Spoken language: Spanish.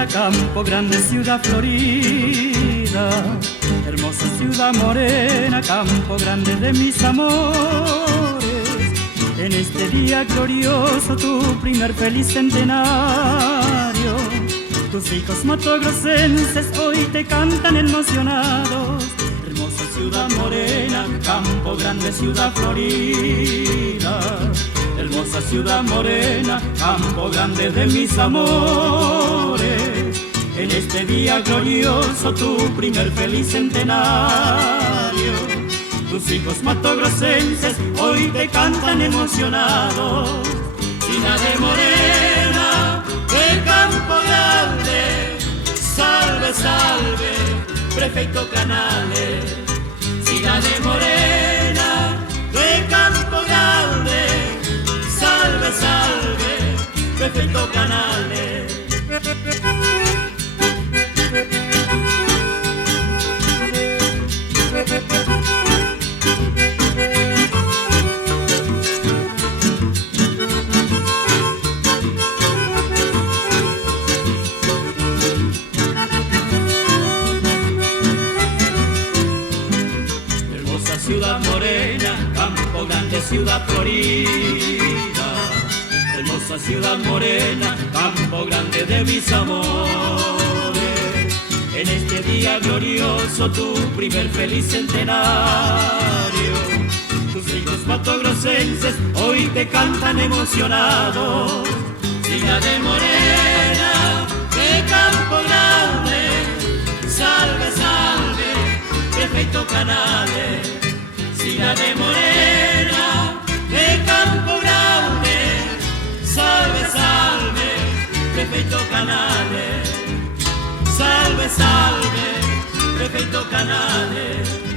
Morena, Campo Grande, ciudad florida. Hermosa ciudad morena, Campo Grande de mis amores. En este día glorioso, tu primer feliz centenario, tus hijos matogrosenses hoy te cantan emocionados. Hermosa ciudad morena, Campo Grande, ciudad florida. Hermosa ciudad morena, Campo Grande de mis amores. En este día glorioso, tu primer feliz centenario, tus hijos matogrosenses hoy te cantan emocionados. Ciudad de morena, de Campo Grande, salve, salve, prefecto Canales. Ciudad de morena, de Campo Grande, salve, salve, prefecto Canales. Hermosa ciudad morena, Campo Grande, ciudad florida. Hermosa ciudad morena, Campo Grande de mis amores. En este día glorioso, tu primer feliz centenario, tus hijos matogrosenses hoy te cantan emocionados. Ciudad de morena, de Campo Grande, salve, salve, prefecto Canales. Ciudad de morena, de Campo Grande, salve, salve, prefecto Canales. Salve, salve, prefecto Canales.